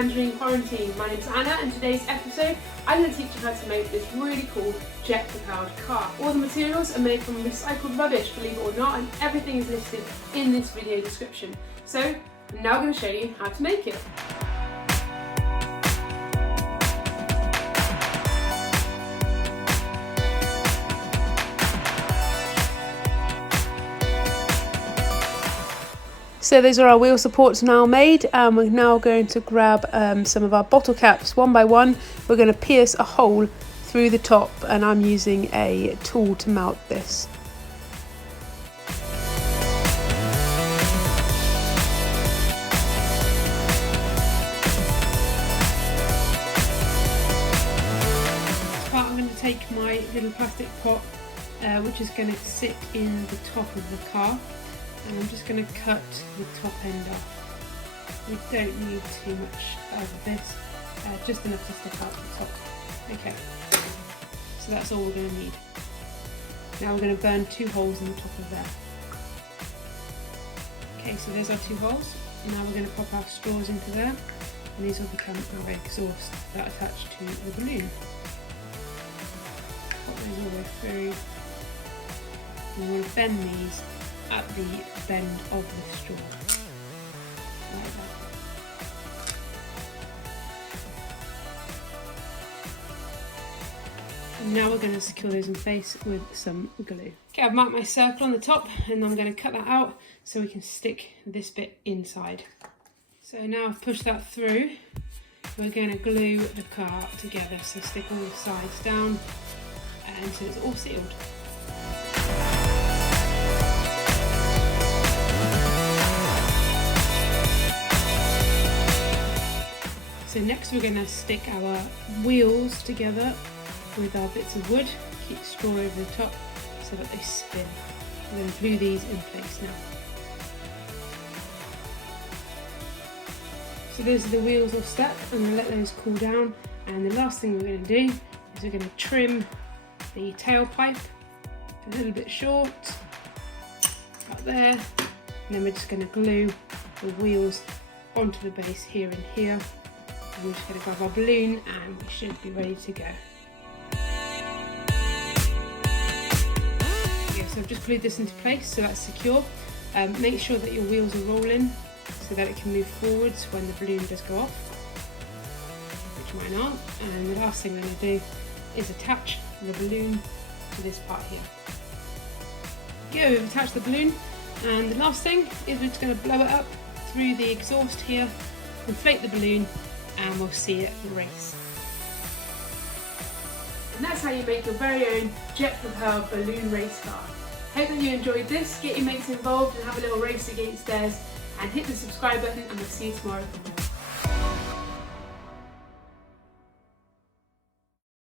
Tangerine Quarantine. My name's Anna, and today's episode I'm going to teach you how to make this really cool jet propelled car. All the materials are made from recycled rubbish, believe it or not, and everything is listed in this video description. So I'm now going to show you how to make it. So those are our wheel supports now made, and we're now going to grab some of our bottle caps one by one. We're going to pierce a hole through the top, and I'm using a tool to mount this. I'm going to take my little plastic pot, which is going to sit in the top of the car. And I'm just going to cut the top end off. We don't need too much of this, just enough to stick out the top. Okay, so that's all we're going to need. Now we're going to burn 2 holes in the top of there. Okay, so there's our 2 holes. Now we're going to pop our straws into there, and these will become our exhaust that attach to the balloon. Pop those all the way through. We want to bend these at the bend of the straw, like that. And now we're going to secure those in place with some glue. Okay, I've marked my circle on the top, and I'm going to cut that out so we can stick this bit inside. So now I've pushed that through, we're going to glue the car together, so stick all the sides down until it's all sealed. So next we're going to stick our wheels together with our bits of wood, keep straw over the top so that they spin. We're going to glue these in place now. So those are the wheels all stuck. I'm going to let those cool down, and the last thing we're going to do is we're going to trim the tailpipe a little bit short, about there, and then we're just going to glue the wheels onto the base here and here. We're just going to grab our balloon and we should be ready to go. Okay, so I've just glued this into place so that's secure. Make sure that your wheels are rolling so that it can move forwards when the balloon does go off, which mine aren't. And the last thing we're going to do is attach the balloon to this part here. Yeah, we've attached the balloon, and the last thing is we're just going to blow it up through the exhaust here, inflate the balloon, and we'll see it race. And that's how you make your very own jet propelled balloon race car. Hope that you enjoyed this. Get your mates involved and have a little race against theirs, and hit the subscribe button, and we'll see you tomorrow for more.